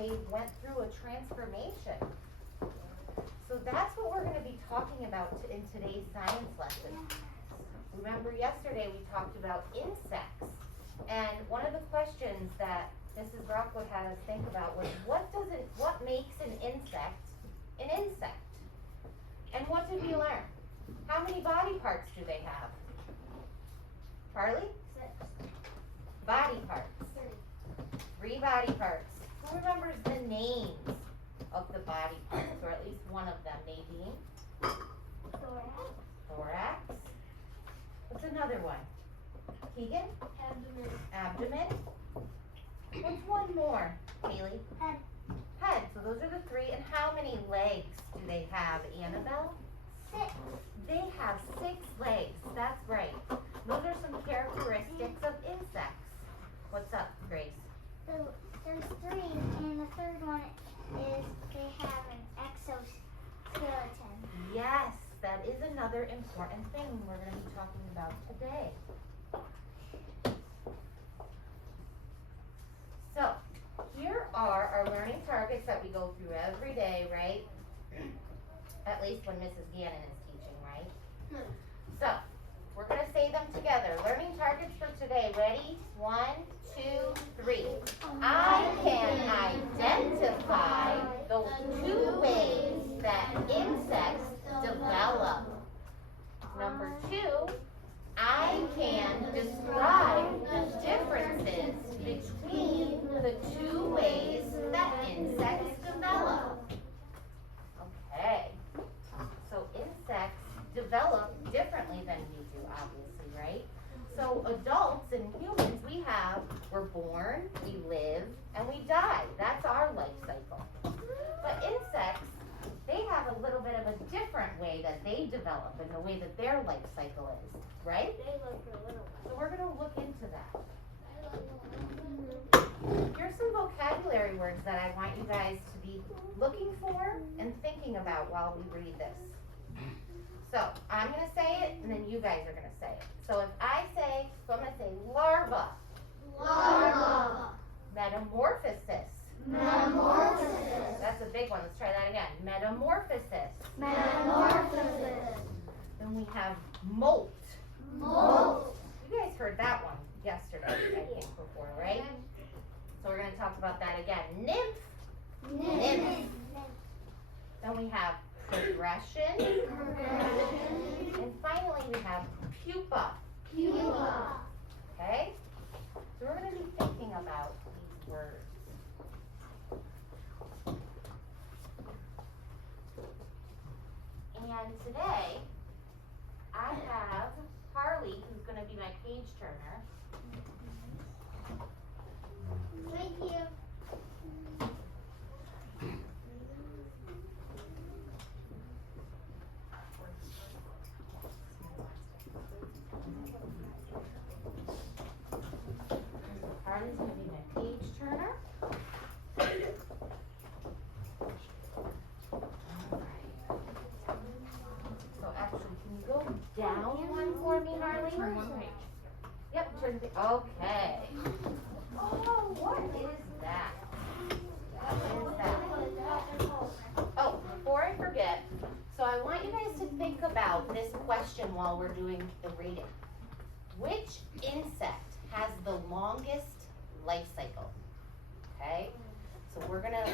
they went through a transformation. So that's what we're going to be talking about in today's science lesson. Remember yesterday we talked about insects, and one of the questions that Mrs. Rockwood had us think about was what makes an insect an insect? And what did we learn? How many body parts do they have? Carly? 6. Body parts. 3 body parts. Who remembers the names of the body parts, or at least one of them? Nadine? Thorax. What's another one? Keegan? Abdomen. What's one more, Haley? Head. So those are the 3. And how many legs do they have, Annabelle? 6. They have 6 legs. That's right. Those are some characteristics of insects. What's up, Grace? So there's 3, and the third one is they have an exoskeleton. Yes, that is another important thing we're going to be talking about today. So, here are our learning targets that we go through every day, right? At least when Mrs. Gannon is teaching, right? So, we're going to say them together. Learning targets for today. Ready? 1, 2, 3. I can identify the 2 ways that insects develop. Number 2, I can describe the differences between the 2 ways that insects develop. Okay. So insects develop differently than we do, obviously, right? So adults and humans, we're born, we live, and we die. That's our life cycle. But insects, they have a little bit of a different way that they develop and the way that their life cycle is, right? They live for a little while. So we're going to look into that. Here's some vocabulary words that I want you guys to be looking for and thinking about while we read this. So I'm going to say it, and then you guys are going to say it. So if I say, I'm going to say larva. Larva. Metamorphosis. Metamorphosis. That's a big one. Let's try that again. Metamorphosis. Metamorphosis. Then we have molt. Molt. You guys heard that one yesterday, I think, before, right? So we're going to talk about that again. Nymph. Nymph. Then we have progression. And finally we have pupa. Pupa. Okay? So we're going to be thinking about these words. And today, I have Harley, who's going to be my page turner. Thank you. Harley's going to be my page turner. So actually, can you go down one for me, Harley? Turn one page. Yep, turn the, okay. Oh, what is that? What is that? Oh, before I forget, so I want you guys to think about this question while we're doing the reading. Which insect has the longest life cycle? Okay? So we're gonna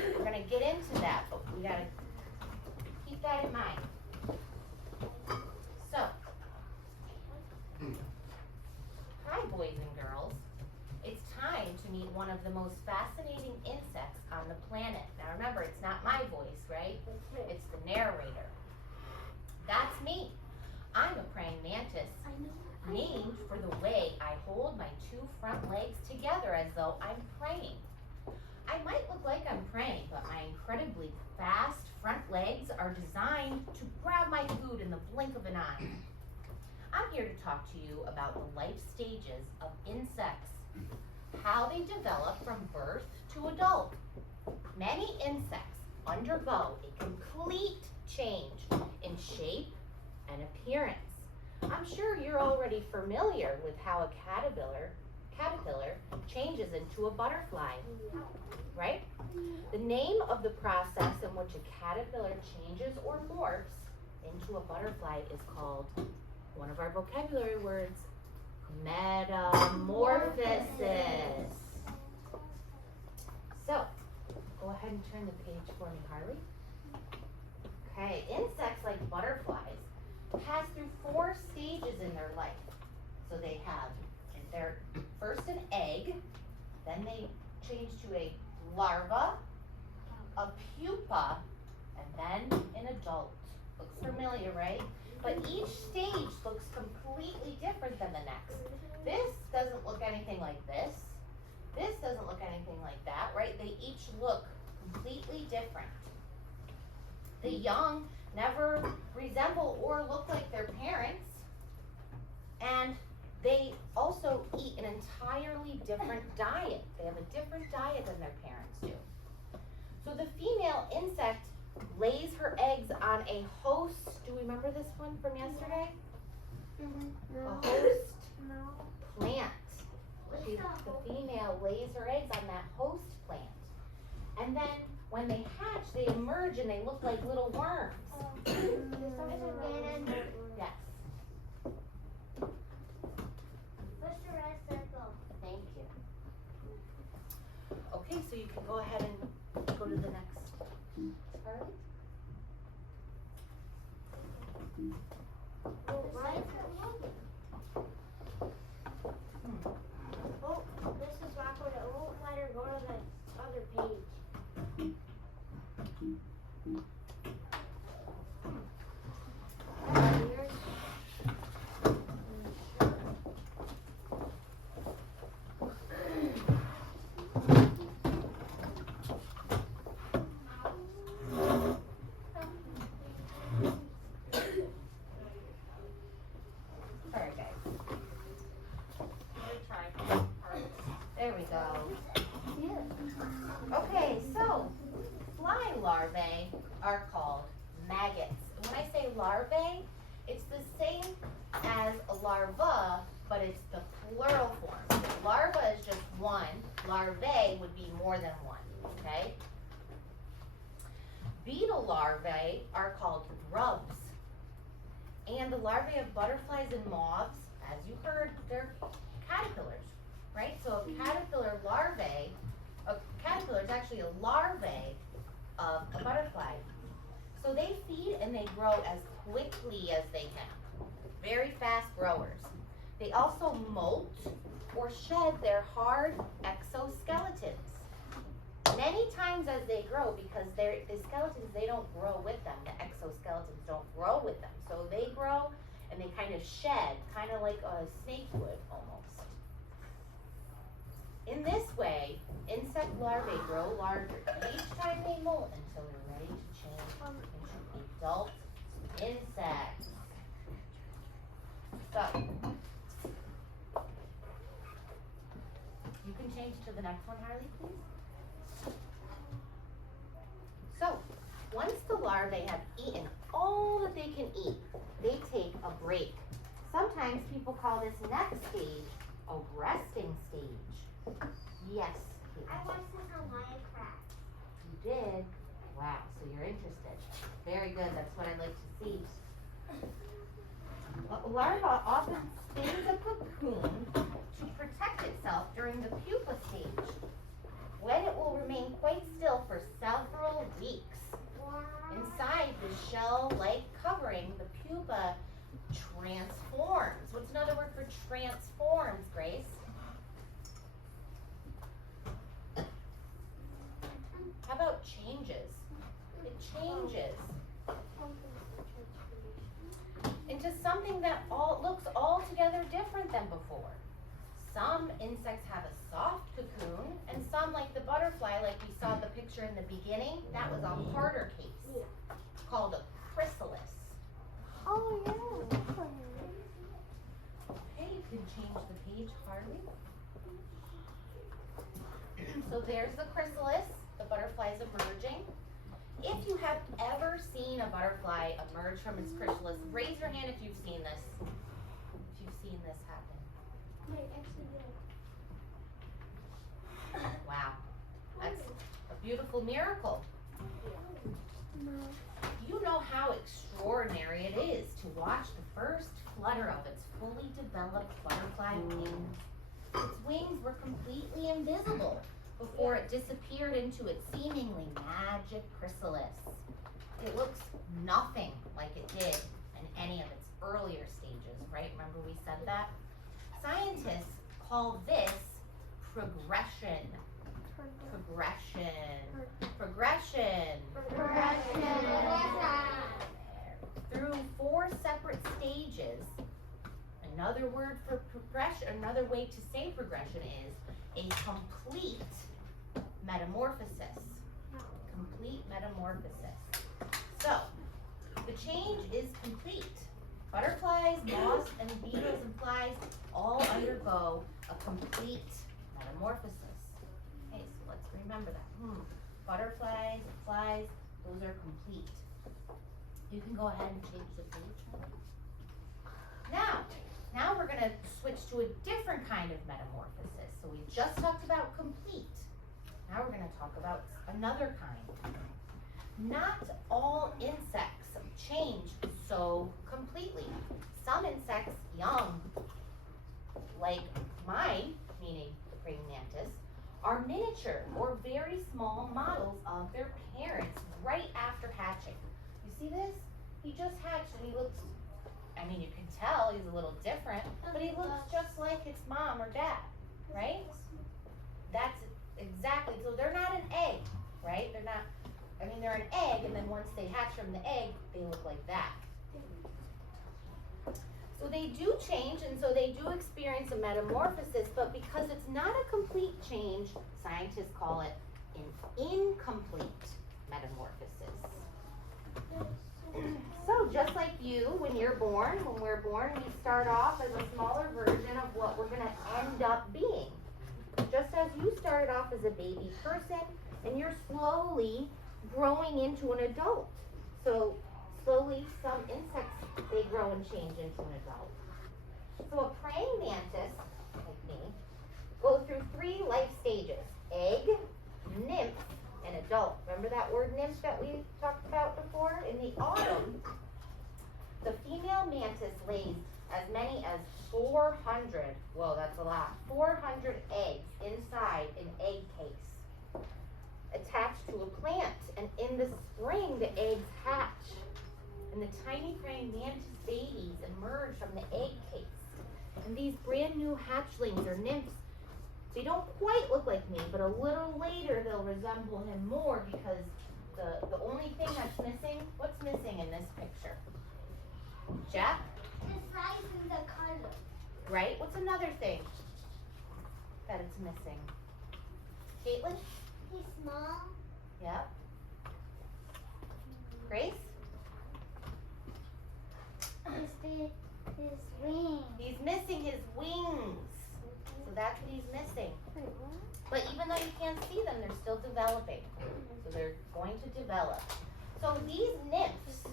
get into that, but we gotta keep that in mind. So, hi boys and girls. It's time to meet one of the most fascinating insects on the planet. Now remember, it's not my voice, right? It's the narrator. That's me. I'm a praying mantis, named for the way I hold my 2 front legs together as though I'm praying. I might look like I'm praying, but my incredibly fast front legs are designed to grab my food in the blink of an eye. I'm here to talk to you about the life stages of insects, how they develop from birth to adult. Many insects undergo a complete change in shape and appearance. I'm sure you're already familiar with how a caterpillar caterpillar changes into a butterfly, right? The name of the process in which a caterpillar changes or morphs into a butterfly is called, one of our vocabulary words, metamorphosis. So, go ahead and turn the page for me, Harley. Okay, insects like butterflies pass through 4 stages in their life. So they have their first an egg, then they change to a larva, a pupa, and then an adult. Looks familiar, right? But each stage looks completely different than the next. This doesn't look anything like this. This doesn't look anything like that, right? They each look completely different. The young never resemble or look like their parents, and they also eat an entirely different diet. They have a different diet than their parents do. So the female insect lays her eggs on a host. Do we remember this one from yesterday? A host plant. The female lays her eggs on that host plant. And then when they hatch, they emerge and they look like little worms. Yes. Push the red circle. Thank you. Okay, so you can go ahead and go to the next part. Oh, why is it moving? Oh, this is backward. It won't let her go to the other page. Weird. Alright guys. There we go. Okay, so fly larvae are called maggots. And when I say larvae, it's the same as a larva, but it's the plural form. Larva is just one. Larvae would be more than one, okay? Beetle larvae are called grubs. And the larvae of butterflies and moths, as you heard, they're caterpillars, right? So a caterpillar is actually a larvae of a butterfly. So they feed and they grow as quickly as they can. Very fast growers. They also molt or shed their hard exoskeletons. Many times as they grow, because the skeletons, they don't grow with them. The exoskeletons don't grow with them. So they grow and they kind of shed, kind of like a snake would almost. In this way, insect larvae grow larger each time they molt until they're ready to change into adult insects. So, you can change to the next one, Harley, please. So, once the larvae have eaten all that they can eat, they take a break. Sometimes people call this next stage a resting stage. Yes, Kate. I watched this on Minecraft. You did? Wow, so you're interested. Very good, that's what I'd like to see. A larva often spins a cocoon to protect itself during the pupa stage, when it will remain quite still for several weeks. Inside the shell-like covering, the pupa transforms. What's another word for transforms, Grace? How about changes? It changes into something that looks altogether different than before. Some insects have a soft cocoon, and some, like the butterfly, like we saw the picture in the beginning, that was a harder case, called a chrysalis. Oh, yeah. Okay, you can change the page, Harley. So there's the chrysalis, the butterfly is emerging. If you have ever seen a butterfly emerge from its chrysalis, raise your hand if you've seen this. If you've seen this happen. Wait, actually, yeah. beautiful miracle? You know how extraordinary it is to watch the first flutter of its fully developed butterfly wings. Its wings were completely invisible before it disappeared into its seemingly magic chrysalis. It looks nothing like it did in any of its earlier stages, right? Remember we said that? Scientists call this progression. Progression. Through 4 separate stages. Another word for progression, another way to say progression is a complete metamorphosis. Complete metamorphosis. So, the change is complete. Butterflies, moths, and beetles and flies all undergo a complete metamorphosis. Okay, so let's remember that. Butterflies, flies, those are complete. You can go ahead and change the page. Now we're going to switch to a different kind of metamorphosis. So we just talked about complete. Now we're going to talk about another kind. Not all insects change so completely. Some insects, young, like mine, meaning praying mantis, are miniature or very small models of their parents right after hatching. You see this? He just hatched and he looks, I mean, you can tell he's a little different, but he looks just like its mom or dad, right? That's exactly, so they're not an egg, right? They're not, I mean, they're an egg, and then once they hatch from the egg, they look like that. So they do change, and so they do experience a metamorphosis, but because it's not a complete change, scientists call it an incomplete metamorphosis. So just like you, when we're born, we start off as a smaller version of what we're gonna end up being. Just as you started off as a baby person, and you're slowly growing into an adult. So slowly, some insects, they grow and change into an adult. So a praying mantis, like me, go through 3 life stages: egg, nymph, and adult. Remember that word nymph that we talked about before? In the autumn, the female mantis lays as many as 400, whoa, that's a lot, 400 eggs inside an egg case attached to a plant. And in the spring, the eggs hatch. And the tiny praying mantis babies emerge from the egg case. And these brand new hatchlings or nymphs, they don't quite look like me, but a little later they'll resemble him more because the only thing that's missing, what's missing in this picture? Jack? The size and the color. Right? What's another thing that it's missing? Caitlin? He's small. Yep. Grace? His wings. He's missing his wings. So that's what he's missing. Wait, what? But even though you can't see them, they're still developing. So they're going to develop. So these nymphs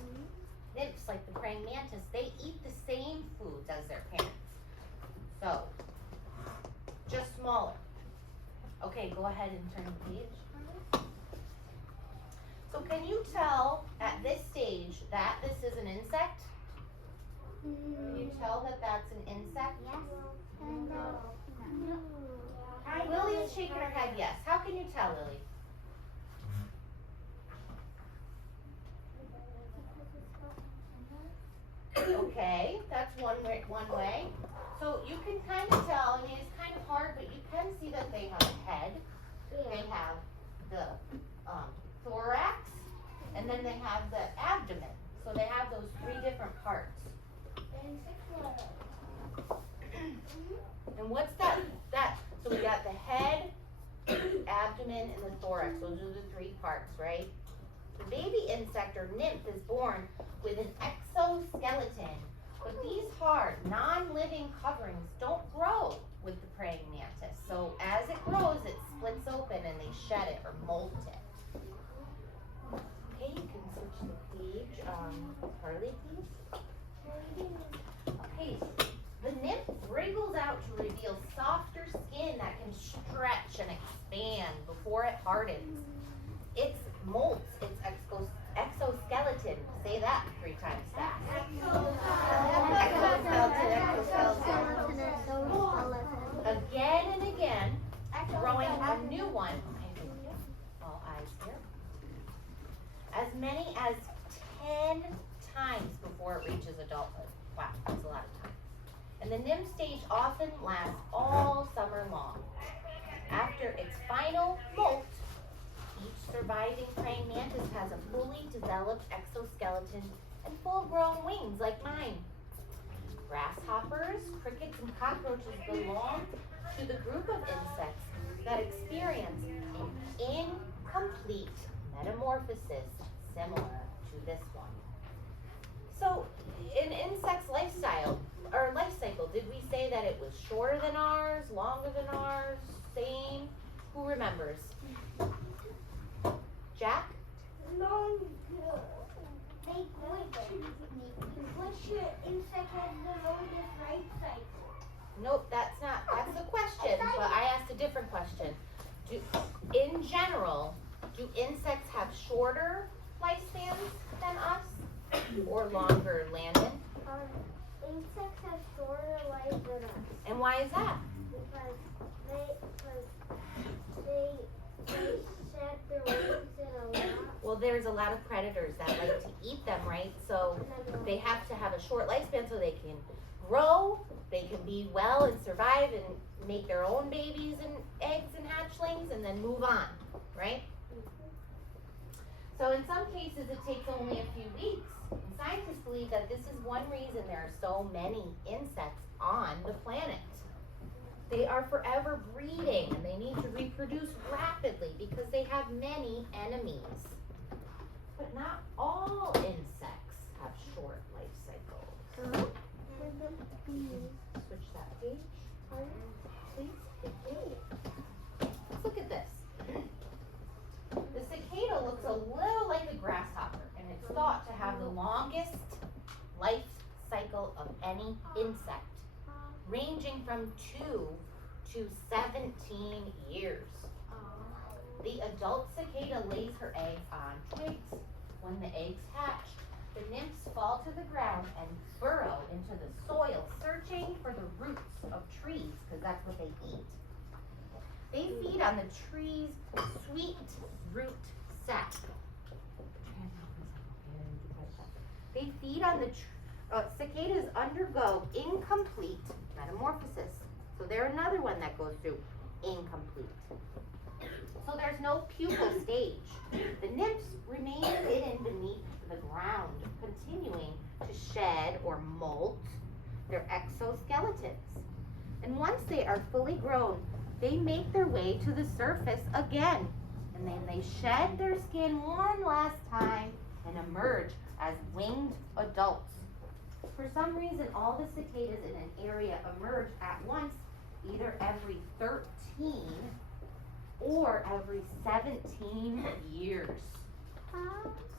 like the praying mantis, they eat the same foods as their parents. So, just smaller. Okay, go ahead and turn the page. So can you tell at this stage that this is an insect? Can you tell that that's an insect? Yes. And no. Lily is shaking her head yes. How can you tell, Lily? Okay, that's one way. So you can kind of tell, I mean it's kind of hard, but you can see that they have a head, they have the thorax, and then they have the abdomen. So they have those 3 different parts. And what's that? So we got the head, abdomen, and the thorax. Those are the 3 parts, right? The baby insect or nymph is born with an exoskeleton, but these hard, non-living coverings don't grow with the praying mantis. So as it grows, it splits open and they shed it or molt it. Okay, you can switch the page. Harley, please. Okay, the nymph wriggles out to reveal softer skin that can stretch and expand before it hardens. It's molts. It's exoskeleton. Say that 3 times fast. Again and again, growing a new one. All eyes here. As many as 10 times before it reaches adulthood. Wow, that's a lot of time. And the nymph stage often lasts all summer long. After its final molt, each surviving praying mantis has a fully developed exoskeleton and full-grown wings like mine. Grasshoppers, crickets, and cockroaches belong to the group of insects that experience an incomplete metamorphosis similar to this one. So, in insect's life cycle, did we say that it was shorter than ours, longer than ours, same? Who remembers? Jack? Longer. Which insect has the longest life cycle? Nope, that's the question, but I asked a different question. In general, do insects have shorter lifespans than us or longer, Landon? Insects have shorter life than us. And why is that? Because they shed their wings in a lot. Well, there's a lot of predators that like to eat them, right? So they have to have a short lifespan so they can grow, they can be well and survive and make their own babies and eggs and hatchlings and then move on, right? So in some cases it takes only a few weeks. And scientists believe that this is one reason there are so many insects on the planet. They are forever breeding and they need to reproduce rapidly because they have many enemies. But not all insects have short life cycles. Switch that page, please. Let's look at this. The cicada looks a little like a grasshopper, and it's thought to have the longest life cycle of any insect, ranging from 2 to 17 years. The adult cicada lays her eggs on twigs. When the eggs hatch, the nymphs fall to the ground and burrow into the soil, searching for the roots of trees, because that's what they eat. They feed on the tree's sweet root sap. They feed on the cicadas undergo incomplete metamorphosis. So they're another one that goes through incomplete. So there's no pupal stage. The nymphs remain hidden beneath the ground, continuing to shed or molt their exoskeletons. And once they are fully grown, they make their way to the surface again. And then they shed their skin one last time and emerge as winged adults. For some reason, all the cicadas in an area emerge at once, either every 13 or every 17 years.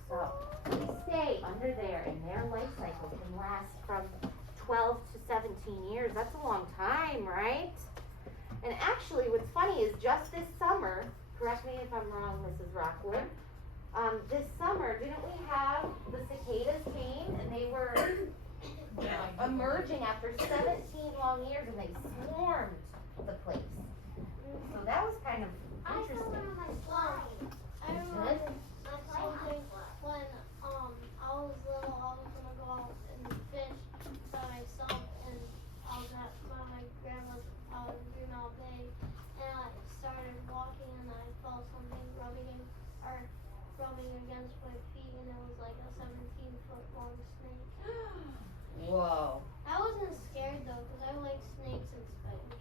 So they stay under there, and their life cycle can last from 12 to 17 years. That's a long time, right? And actually, what's funny is just this summer, correct me if I'm wrong, Mrs. Rockwood, this summer, didn't we have the cicadas came and they were emerging after 17 long years and they swarmed the place. So that was kind of interesting. I remember something when I was little, I was gonna go out and fish by myself, and I was at my grandma's Greenall Bay, and I started walking and I felt something rubbing against my feet, and it was like a 17-foot long snake. Whoa. I wasn't scared though, because I like snakes and spiders.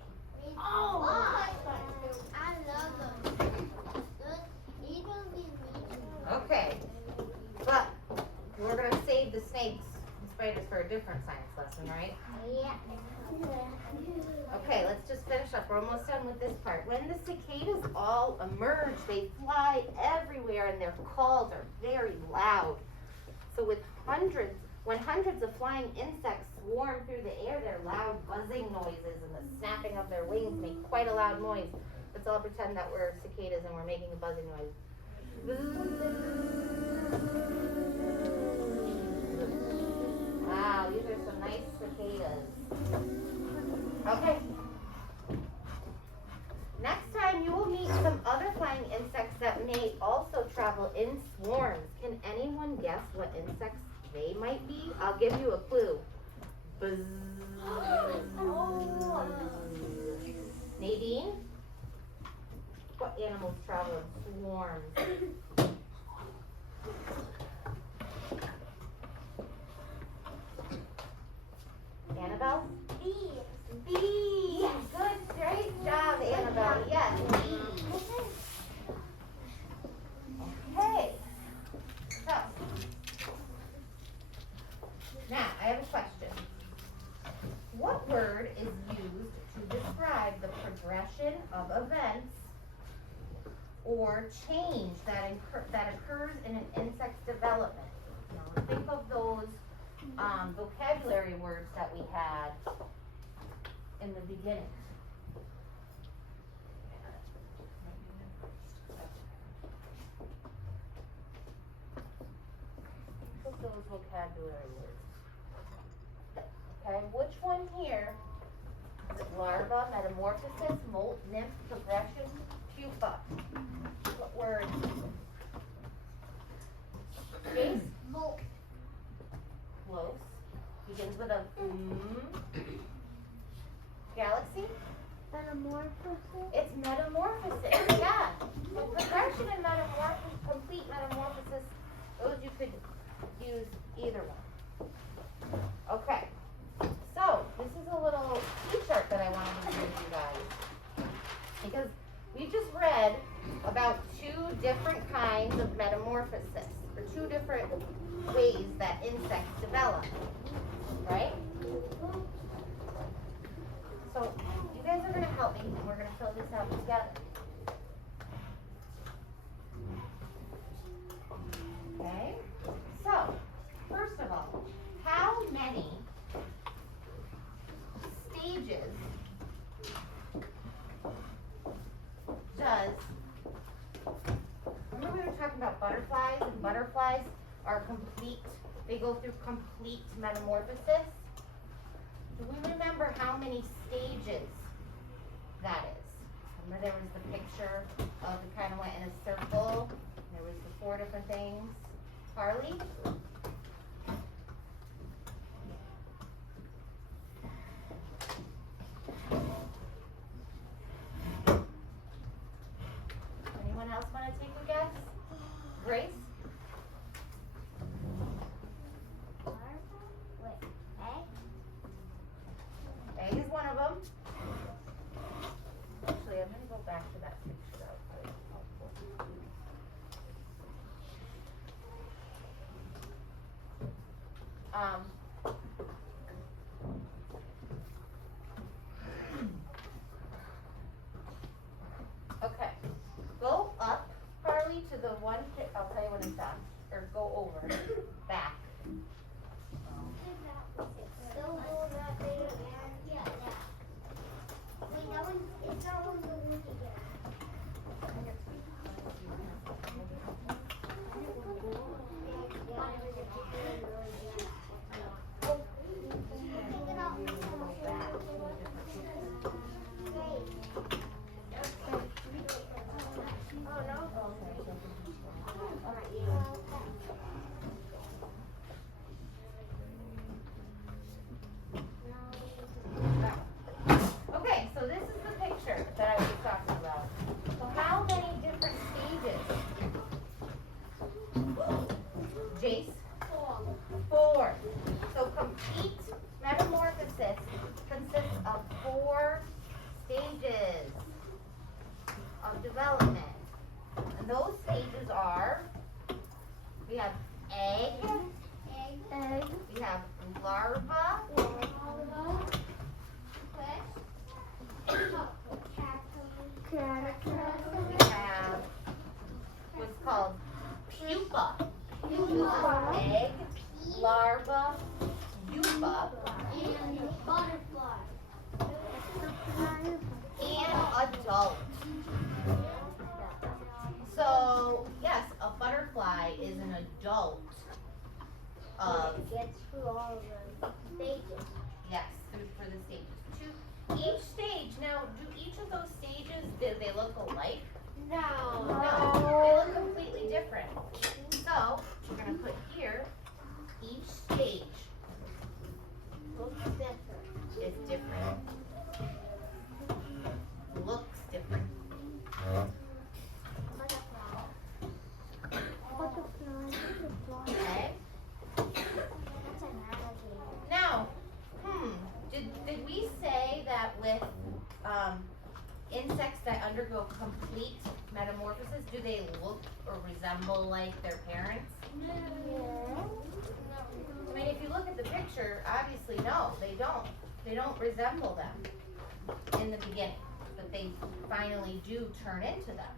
Oh! I love them. Okay, but we're going to save the snakes and spiders for a different science lesson, right? Yeah. Okay, let's just finish up. We're almost done with this part. When the cicadas all emerge, they fly everywhere and their calls are very loud. So when hundreds of flying insects swarm through the air, their loud buzzing noises and the snapping of their wings make quite a loud noise. Let's all pretend that we're cicadas and we're making a buzzing noise. Wow, these are some nice cicadas. Okay. Next time you will meet some other flying insects that may also travel in swarms. Can anyone guess what insects they might be? I'll give you a clue. Buzz. Nadine? What animals travel in swarms? Annabelle? Bees. Bees! Yes. Good, great job, Annabelle. Yes, bees. Okay. So, now I have a question. What word is used to describe the progression of events or change that occurs in an insect's development? Now, think of those vocabulary words that we had in the beginning. Think of those vocabulary words. Okay, which one here is it? Larva, metamorphosis, molt, nymph, progression, pupa? What word? Jace? Molt. Close. Begins with a Galaxy? Metamorphosis. It's metamorphosis, yeah. Well, progression and metamorphosis, complete metamorphosis, those you could use either one. Okay, so this is a little chart that I wanted to do with you guys. Because we just read about two different kinds of metamorphosis, or two different ways that insects develop, right? So you guys are going to help me, and we're going to fill this out together. Okay, so first of all, how many stages does, remember we were talking about butterflies, and butterflies are complete, they go through complete metamorphosis? Do we remember how many stages that is? Remember there was the picture of it kind of went in a circle, and there was the 4 different things. Carly? Anyone else want to take a guess? Grace? Egg is one of them. Actually, I'm going to go back to that picture. That was really helpful. Okay. Go up, Carly, to the one, I'll tell you when it's done. Or go over, back. Still go that way again. Yeah, that. Wait, that one, it's that one the look again. Okay, so this is the picture that I was talking about. So how many different stages? Jace? 4. So complete metamorphosis consists of 4 stages of development. And those stages are, we have egg, we have larva, we have what's called pupa. Egg, larva, pupa, And butterfly. and adult. So, yes, complete metamorphosis, do they look or resemble like their parents? No. I mean, if you look at the picture, obviously no, they don't. They don't resemble them in the beginning, but they finally do turn into them.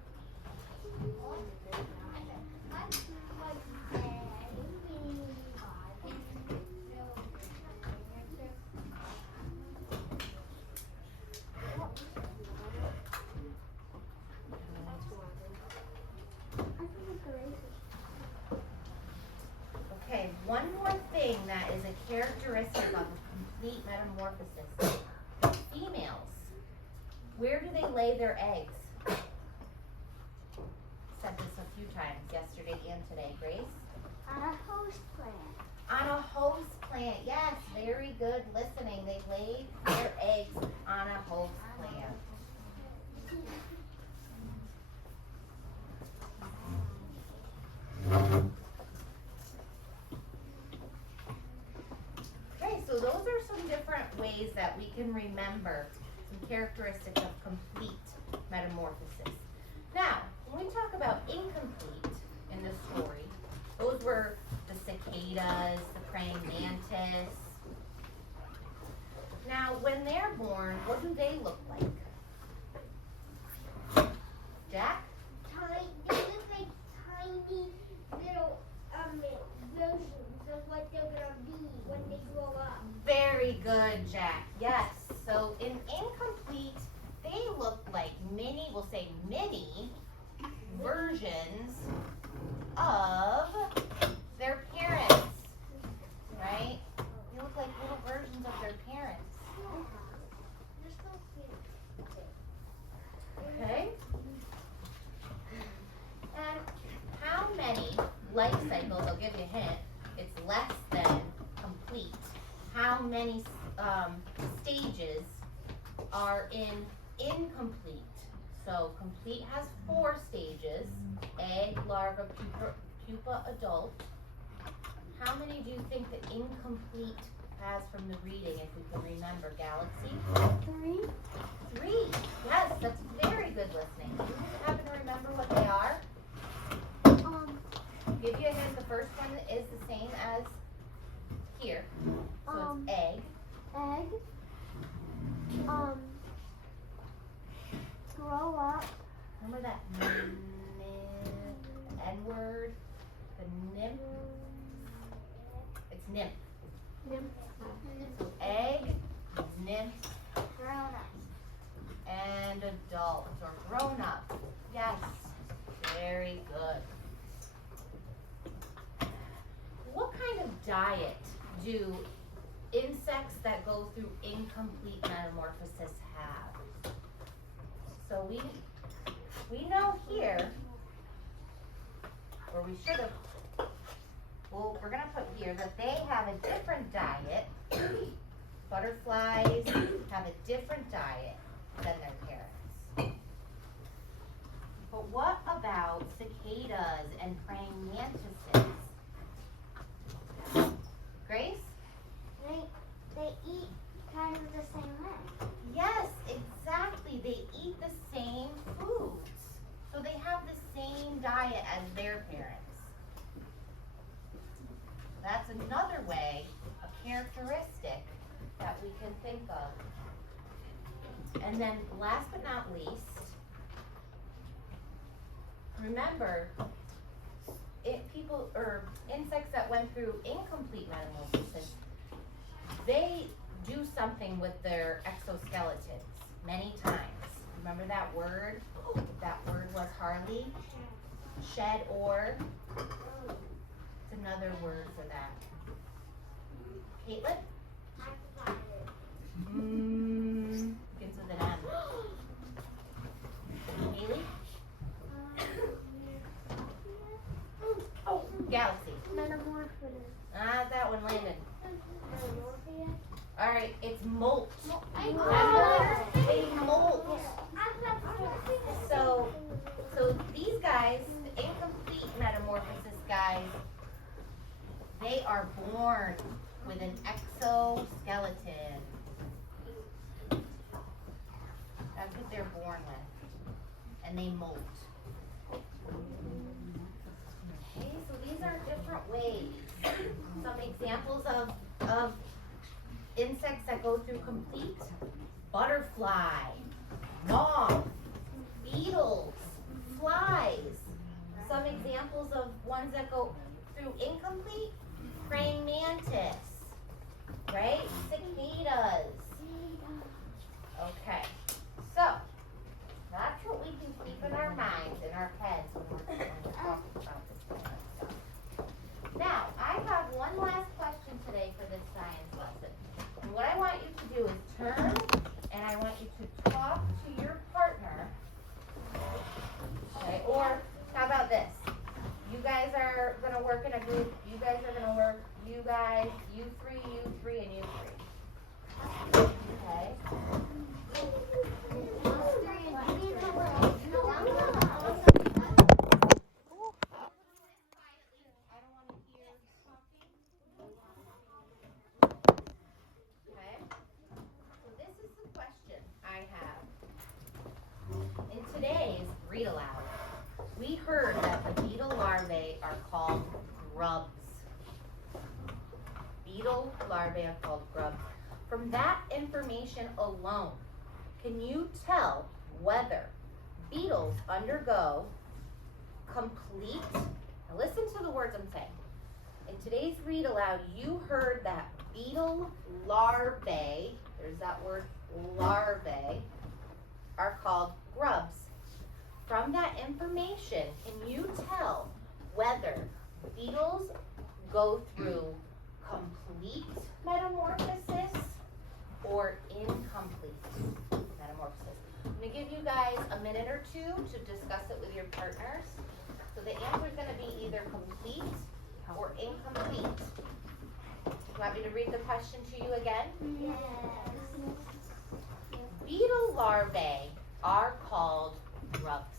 Okay, one more thing that is a characteristic of a complete metamorphosis. Females, where do they lay their eggs? Said this a few times yesterday and today, Grace. On a host plant. On a host plant, yes, very good listening. They lay their eggs on a host plant. Okay, so those are some different ways that we can remember some characteristics of complete metamorphosis. Now, when we talk about incomplete in the story, those were the cicadas, the praying mantis. Now, when they're born, what do they look like? Jack? They look like tiny little versions of what they're gonna be when they grow up. Very good, Jack. Yes. So in incomplete, they look like mini, we'll say mini versions of their parents, right? They look like little versions of their parents. They're so cute. Okay? And how many life cycles, I'll give you a hint, it's less than complete. How many stages are in incomplete? So complete has 4 stages: egg, larva, pupa, adult. How many do you think that incomplete has from the reading, if we can remember? Galaxy? 3. 3. Yes, that's very good listening. Do you happen to remember what they are? Give you a hint. The first one is the same as here. So it's egg. Egg. Grow up. Remember that N-word? The nymph? It's nymph. So egg, nymph, Grown up. and adult, or grown up. Yes, very good. What kind of diet do insects that go through incomplete metamorphosis have? So we know here, or we should have, well, we're gonna put here that they have a different diet. Butterflies have a different diet than their parents. But what about cicadas and praying mantises? Grace? They eat kind of the same way. Yes, exactly. They eat the same foods. So they have the same diet as their parents. That's another way, a characteristic that we can think of. And then last but not least, remember, insects that went through incomplete metamorphosis, they do something with their exoskeletons many times. Remember that word? That word was Harley? Shed or? It's another word for that. Caitlin? Begins with an M. Haley? Oh, Galaxy. Metamorphosis. That one landed. Metamorphosis. Alright, it's molt. Remember? They molt. So these guys, the incomplete metamorphosis guys, they are born with an exoskeleton. That's what they're born with. And and they molt. Okay, so these are different ways. Some examples of insects that go through complete: butterfly, moth, beetles, flies. Some examples of ones that go through incomplete: praying mantis, right? Cicadas. Okay, so that's what we can keep in our minds, in our heads when we're talking about this kind of stuff. Now, I have one last question today for this science lesson. And what I want you to do is turn, and I want you to talk to your partner. Okay, or how about this? You guys are going to work in a group. You guys are going to work, you guys, you three, and you three. Okay? Okay? So this is the question I have. In today's read aloud, we heard that the beetle larvae are called grubs. Beetle larvae are called grubs. From that information alone, can you tell whether beetles undergo complete, now listen to the words I'm saying. In today's read aloud, you heard that beetle larvae, there's that word larvae, are called grubs. From that information, can you tell whether beetles go through complete metamorphosis or incomplete metamorphosis? I'm going to give you guys a minute or two to discuss it with your partners. So the answer is going to be either complete or incomplete. You want me to read the question to you again? Yes. Beetle larvae are called grubs.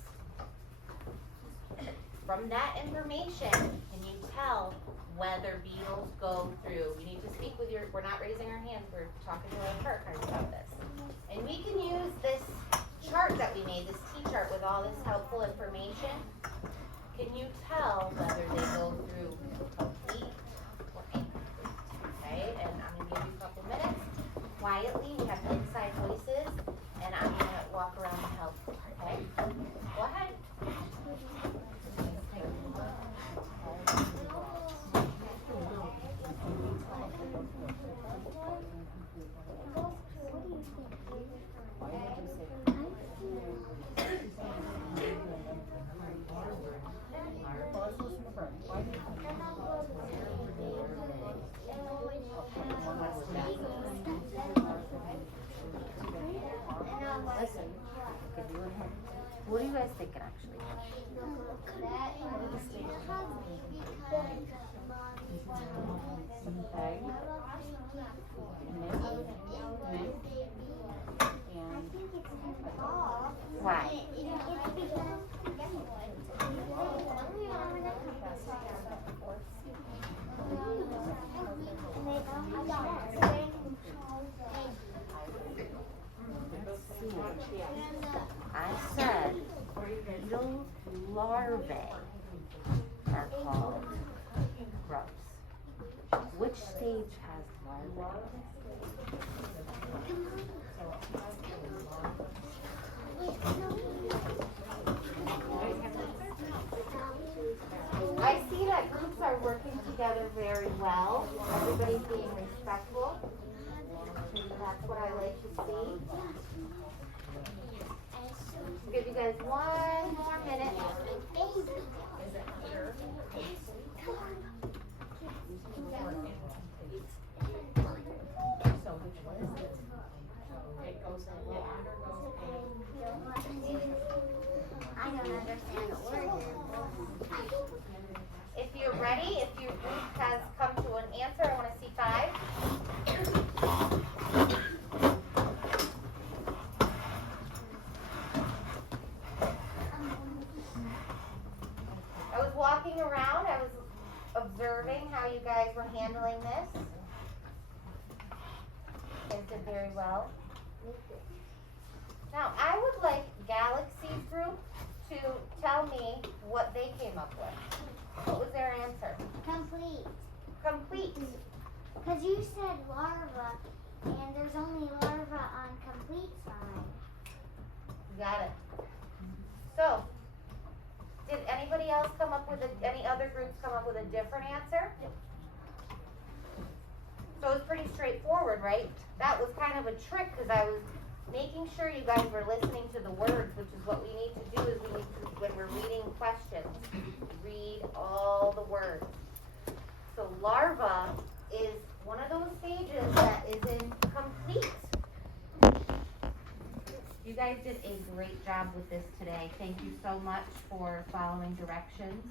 From that information, can you tell whether beetles go through, you need to speak with your, we're not raising our hands, we're talking to our partners about this. And we can use this chart that we made, this T-chart with all this helpful information. Can you tell whether they go through complete or incomplete? Okay, and I'm going to give you a couple minutes. Quietly, we have inside voices, and I'm going to walk around and help. Okay, go ahead. What are you guys thinking, actually? Why? I said beetle larvae are called grubs. Which stage has larvae? I see that groups are working together very well. Everybody's being respectful. That's what I like to see. I'll give you guys one more minute. I don't understand a word. If you're ready, if your group has come to an answer, I want to see 5. I was walking around, I was observing how you guys were handling this. You guys did very well. Now, I would like Galaxy's group to tell me what they came up with. What was their answer? Complete. Complete. Because you said larva, and there's only larva on complete side. Got it. So, did anybody else come up with any other groups come up with a different answer? So it's pretty straightforward, right? That was kind of a trick because I was making sure you guys were listening to the words, which is what we need to do is we need to, when we're reading questions, read all the words. So larva is one of those stages that is incomplete. You guys did a great job with this today. Thank you so much for following directions.